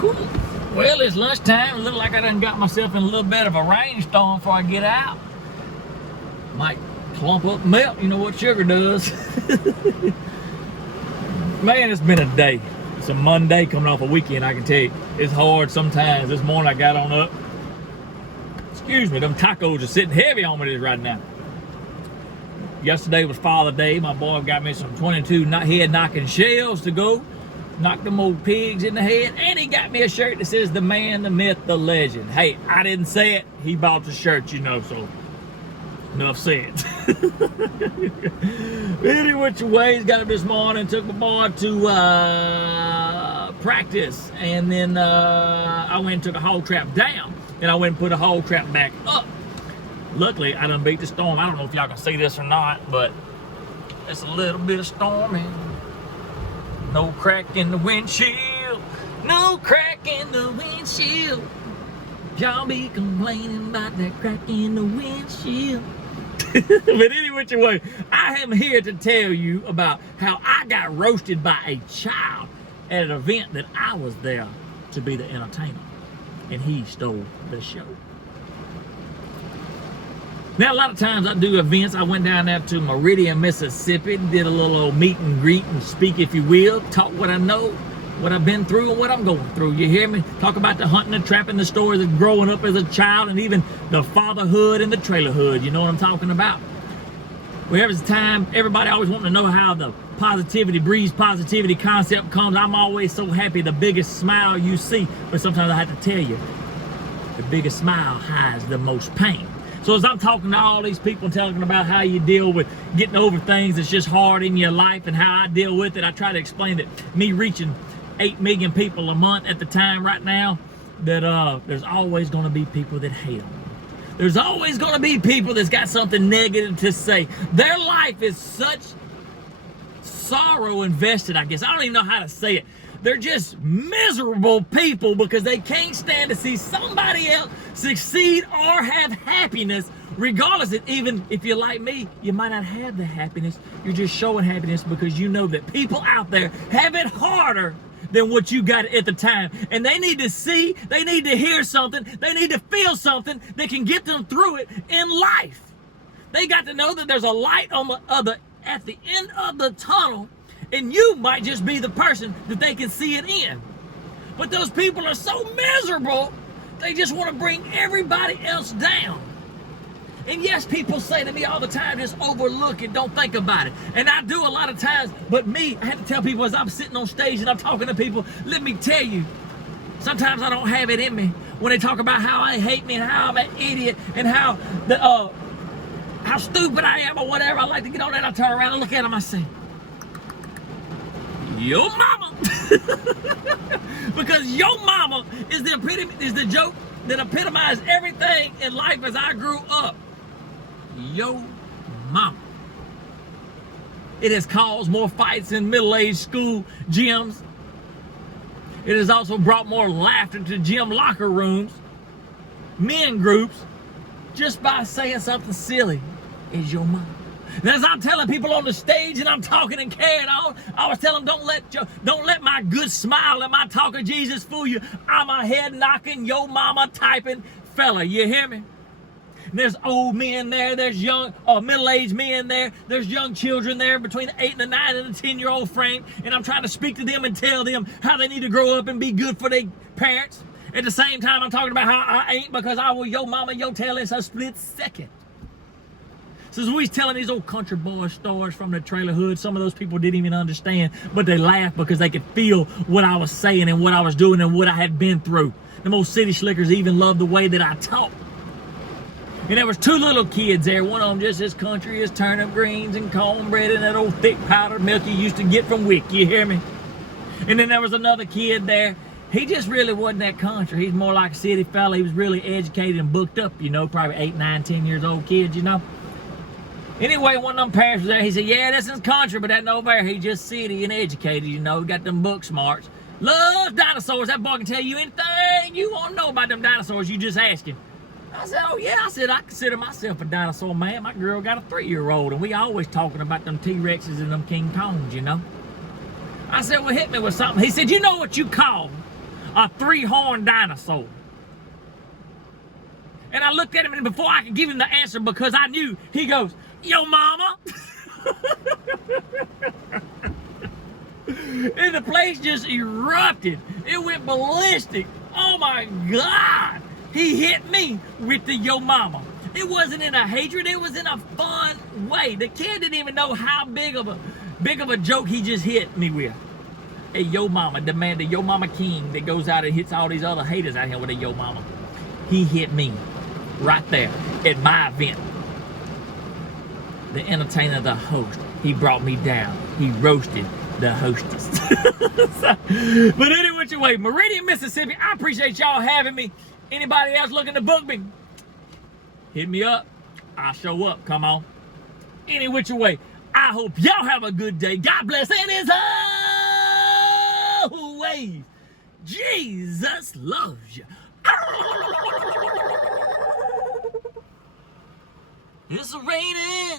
Whew. Well, it's lunchtime. It looks like I done got myself in a little bit of a rainstorm before I get out. Might clump up and melt, you know what sugar does. Man, it's been a day. It's a Monday coming off a weekend, I can tell you. It's hard sometimes. This morning I got on up. Excuse me, them tacos are sitting heavy on me right now. Yesterday was Father's Day. My boy got me some 22 head knocking shells to go. Knock them old pigs in the head. And he got me a shirt that says the man, the myth, the legend. Hey, I didn't say it. He bought the shirt, you know, so enough said. Any which ways, got up this morning, took my boy to practice. And then I went and took a hog trap down. And I went and put a hog trap back up. Luckily, I done beat the storm. I don't know if y'all can see this or not, but it's a little bit of storming. No crack in the windshield. No crack in the windshield. Y'all be complaining about that crack in the windshield. But any which way, I am here to tell you about how I got roasted by a child at an event that I was there to be the entertainer. And he stole the show. Now, a lot of times I do events. I went down there to Meridian, Mississippi, did a little old meet and greet and speak, if you will, talk what I know, what I've been through and what I'm going through. You hear me? Talk about the hunting and trapping, the stories of growing up as a child, and even the fatherhood and the trailerhood. You know what I'm talking about? Well, every time, everybody always wanting to know how the positivity breeds positivity concept comes. I'm always so happy, the biggest smile you see. But sometimes I have to tell you, the biggest smile hides the most pain. So as I'm talking to all these people and talking about how you deal with getting over things that's just hard in your life and how I deal with it, I try to explain that me reaching 8 million people a month at the time right now, that there's always going to be people that hate them. There's always going to be people that's got something negative to say. Their life is such sorrow invested, I guess. I don't even know how to say it. They're just miserable people because they can't stand to see somebody else succeed or have happiness, regardless of, even if you're like me, you might not have the happiness. You're just showing happiness because you know that people out there have it harder than what you got at the time. And they need to see, they need to hear something, they need to feel something that can get them through it in life. They got to know that there's a light on the at the end of the tunnel, and you might just be the person that they can see it in. But those people are so miserable, they just want to bring everybody else down. And yes, people say to me all the time, just overlook it, don't think about it. And I do a lot of times, but me, I have to tell people as I'm sitting on stage and I'm talking to people, let me tell you, sometimes I don't have it in me. When they talk about how they hate me and how I'm an idiot and how stupid I am or whatever, I like to get on there and I turn around and look at them, I say, your mama. Because your mama is the joke that epitomized everything in life as I grew up. Your mama. It has caused more fights in middle-aged school gyms. It has also brought more laughter to gym locker rooms, men groups, just by saying something silly. Is your mama. And as I'm telling people on the stage and I'm talking and carrying on, I always tell them, don't let my good smile and my talk of Jesus fool you. I'm a head knocking, yo mama typing fella. You hear me? And there's old men there, there's young middle-aged men there, there's young children there between the 8 and the 9 and the 10-year-old frame, and I'm trying to speak to them and tell them how they need to grow up and be good for their parents. At the same time, I'm talking about how I ain't, because I will yo mama, yo tail in a split second. So as we was telling these old country boy stories from the trailer hood, some of those people didn't even understand, but they laughed because they could feel what I was saying and what I was doing and what I had been through. The most city slickers even loved the way that I talk. And there was 2 little kids there, one of them just as country as turnip greens and cornbread and that old thick powdered milk you used to get from Wick, you hear me? And then there was another kid there. He just really wasn't that country. He's more like a city fella. He was really educated and booked up, you know, probably 8, 9, 10 years old kids, you know. Anyway, one of them parents was there. He said, yeah, this is country, but that over there, he just city and educated, you know. He got them book smarts. Loves dinosaurs. That boy can tell you anything you want to know about them dinosaurs. You just ask him. I said, oh, yeah. I said, I consider myself a dinosaur man. My girl got a 3-year-old, and we always talking about them T-Rexes and them King Kongs, you know. I said, well, hit me with something. He said, you know what you call a 3-horned dinosaur. And I looked at him, and before I could give him the answer, because I knew, he goes, "Yo, mama." And the place just erupted. It went ballistic. Oh my God. He hit me with the "yo mama." It wasn't in a hatred, it was in a fun way. The kid didn't even know how big of a joke he just hit me with. A yo mama, the man, the yo mama king that goes out and hits all these other haters out here with a yo mama. He hit me right there at my event. The entertainer, the host, he brought me down. He roasted the hostess. But any which way, Meridian, Mississippi, I appreciate y'all having me. Anybody else looking to book me, hit me up. I'll show up. Come on. Any which way, I hope y'all have a good day. God bless, and as always, Jesus loves you. It's raining.